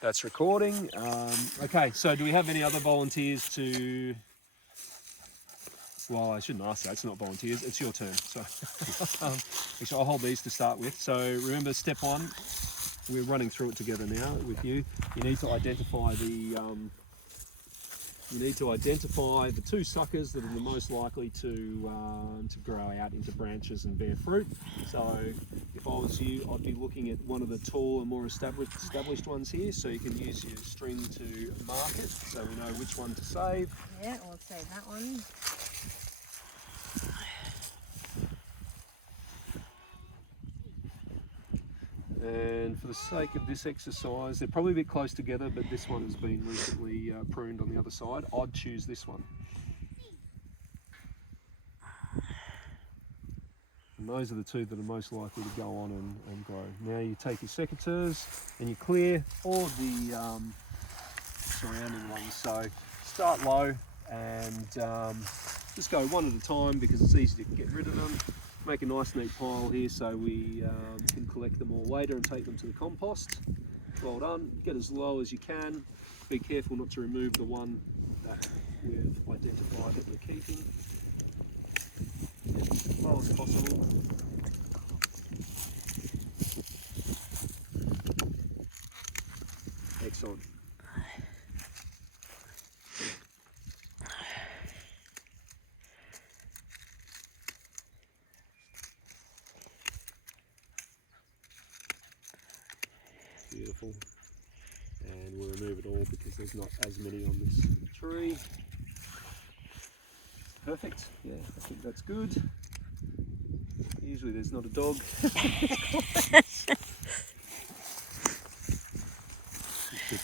That's recording. Okay, so do we have any other volunteers to... Well, I shouldn't ask that, it's not volunteers, it's your turn. So, actually, I'll hold these to start with. So remember, step one, we're running through it together now with you. You need to identify the two suckers that are the most likely to grow out into branches and bear fruit. So if I was you, I'd be looking at one of the taller, more established ones here, so you can use your string to mark it, so we know which one to save. Yeah, we'll save that one. And for the sake of this exercise, they're probably a bit close together, but this one has been recently pruned on the other side. I'd choose this one. And those are the two that are most likely to go on and grow. Now you take your secateurs and you clear all of the surrounding ones. So start low and just go one at a time because it's easy to get rid of them. Make a nice neat pile here so we can collect them all later and take them to the compost. Well done. Get as low as you can. Be careful not to remove the one that we've identified that we're keeping. Get as low as possible. Excellent. Beautiful. And we'll remove it all because there's not as many on this tree. Perfect. Yeah, I think that's good. Usually there's not a dog.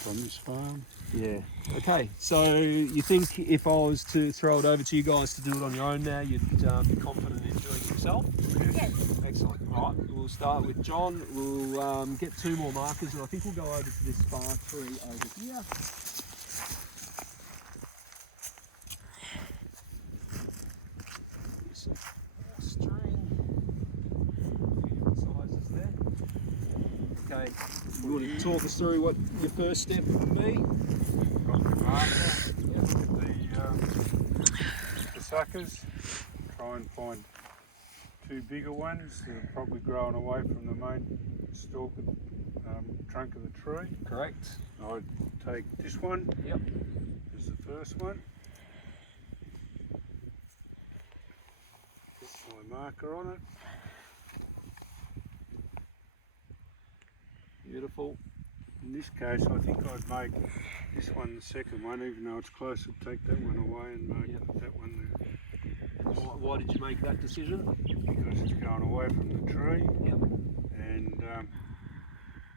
On this farm. Yeah. Okay. So you think if I was to throw it over to you guys to do it on your own now, you'd be confident in doing it yourself? Yes. Excellent. All right. We'll start with John. We'll get two more markers, and I think we'll go over to this far tree over here. Some string. Sizes there. Okay. You want to talk us through what your first step would be? Got the marker. The suckers. Try and find two bigger ones that are probably growing away from the main stalk of trunk of the tree. Correct. I'd take this one. Yep. As the first one. Put my marker on it. Beautiful. In this case, I think I'd make this one the second one, even though it's close. I'd take that one away and make that one there. Why did you make that decision? Because it's going away from the tree. Yep. And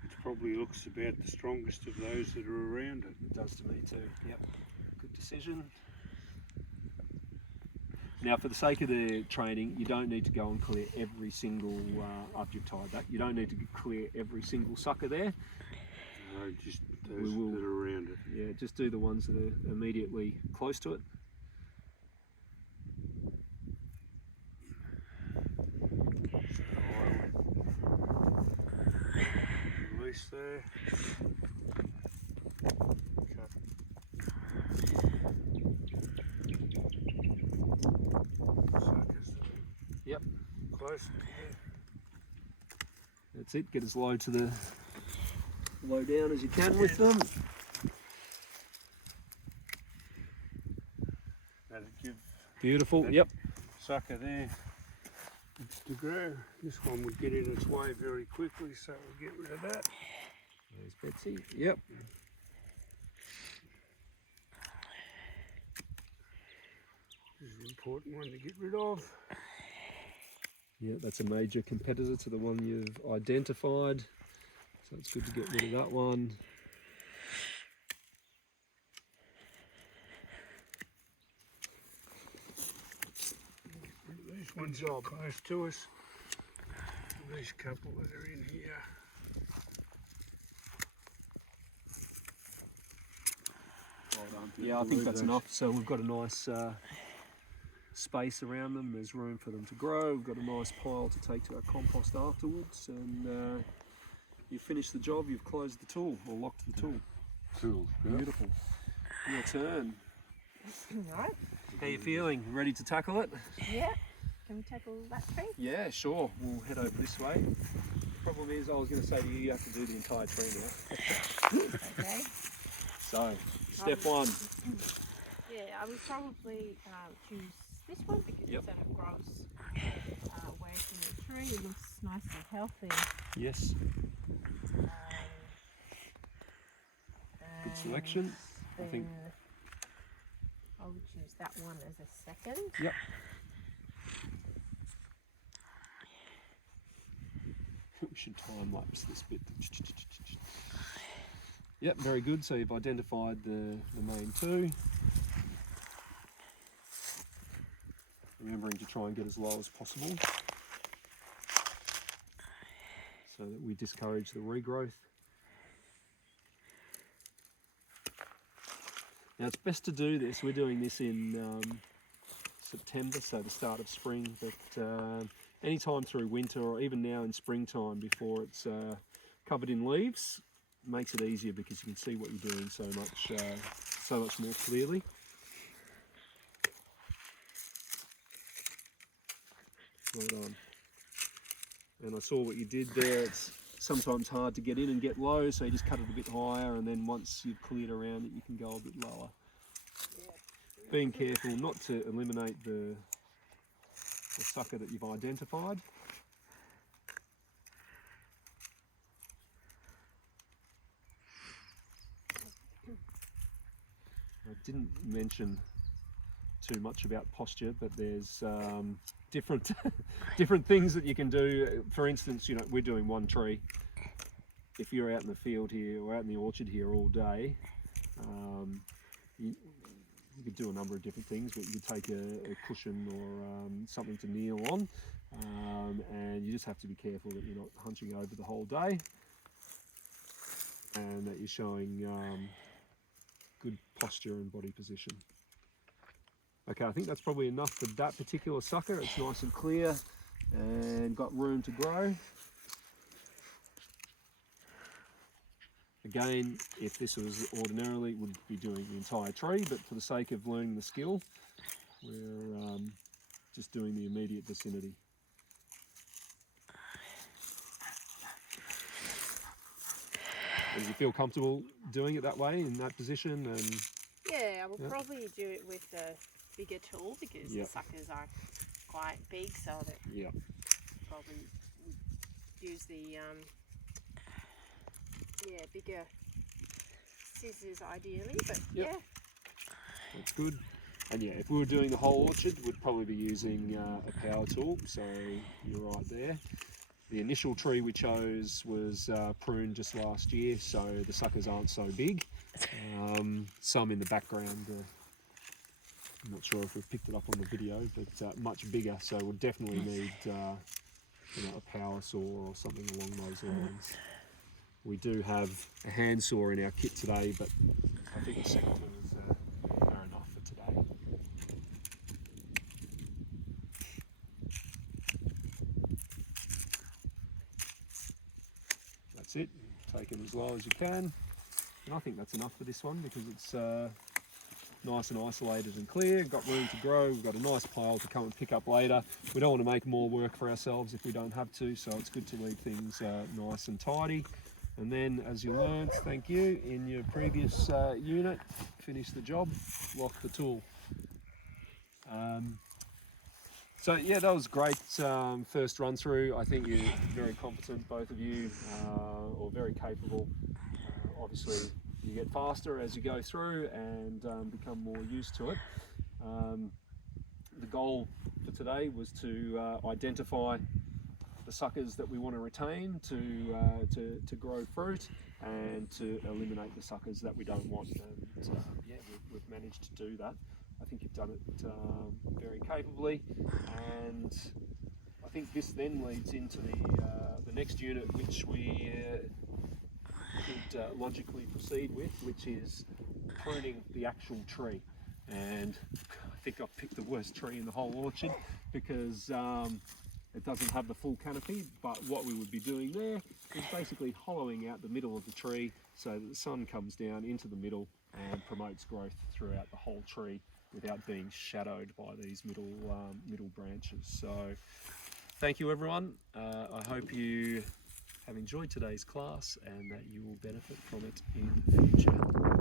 it probably looks about the strongest of those that are around it. It does to me too. Yep. Good decision. Now, for the sake of the training, you don't need to go and clear every single, after you've tied that, you don't need to clear every single sucker there. No, just those that are around it. Yeah, just do the ones that are immediately close to it. Release there. Cut. Suckers. Yep. Close to there. That's it. Get as low down as you can with them. That'd give Beautiful. that Yep. sucker there to grow. This one would get in its way very quickly, so we'll get rid of that. There's Betsy. Yep. This is an important one to get rid of. Yeah, that's a major competitor to the one you've identified. So it's good to get rid of that one. These ones are close to us. These couple that are in here. Well done. Yeah, I think that's enough. So we've got a nice space around them. There's room for them to grow. We've got a nice pile to take to our compost afterwards, and you've finished the job, you've closed the tool or locked the tool. Cool. Beautiful. Your turn. Alright. How you feeling? Ready to tackle it? Yeah. Can we tackle that tree? Yeah, sure. We'll head over this way. Problem is, I was going to say to you, you have to do the entire tree now. Okay. So, step one. Yeah, I would probably choose this one because Yep. it sort of grows away from the tree. It looks nice and healthy. Yes. Good And selection. I think. then I would choose that one as a second. Yep. We should time lapse this bit. Yep, very good. So you've identified the main two. Remembering to try and get as low as possible so that we discourage the regrowth. Now it's best to do this, we're doing this in September, so the start of spring, but any time through winter or even now in springtime before it's covered in leaves, makes it easier because you can see what you're doing so much more clearly. Well done. And I saw what you did there. It's sometimes hard to get in and get low, so you just cut it a bit higher, and then once you've cleared around it, you can go a bit lower. Being careful not to eliminate the sucker that you've identified. I didn't mention too much about posture, but there's different different things that you can do. For instance, you know, we're doing one tree. If you're out in the field here or out in the orchard here all day, you could do a number of different things, but you could take a cushion or something to kneel on, and you just have to be careful that you're not hunching over the whole day and that you're showing good posture and body position. Okay, I think that's probably enough for that particular sucker. It's nice and clear and got room to grow. Again, if this was ordinarily, would be doing the entire tree, but for the sake of learning the skill, we're just doing the immediate vicinity. And do you feel comfortable doing it that way, in that position? And Yeah, I will Yep. probably do it with a bigger tool because Yep. the suckers are quite big, so that yeah, probably would use the bigger scissors ideally, but Yep. yeah. that's good. And yeah, if we were doing the whole orchard, we'd probably be using a power tool, so you're right there. The initial tree we chose was pruned just last year, so the suckers aren't so big. Some in the background, I'm not sure if we've picked it up on the video, but much bigger, so we'll definitely need a power saw or something along those lines. We do have a hand saw in our kit today, but I think the secateurs are enough for today. That's it, take it as low as you can. And I think that's enough for this one because it's nice and isolated and clear, got room to grow, we've got a nice pile to come and pick up later. We don't want to make more work for ourselves if we don't have to, so it's good to leave things nice and tidy. And then, as you learned, thank you, in your previous unit, finish the job, lock the tool. So yeah, that was great first run through. I think you're very competent, both of you, or very capable. Obviously, you get faster as you go through and become more used to it. The goal for today was to identify the suckers that we want to retain to grow fruit and to eliminate the suckers that we don't want. And yeah, we've managed to do that. I think you've done it very capably, and I think this then leads into the next unit, which we could logically proceed with, which is pruning the actual tree. And I think I've picked the worst tree in the whole orchard because it doesn't have the full canopy, but what we would be doing there is basically hollowing out the middle of the tree so that the sun comes down into the middle and promotes growth throughout the whole tree without being shadowed by these middle branches. So thank you everyone. I hope you have enjoyed today's class and that you will benefit from it in the future.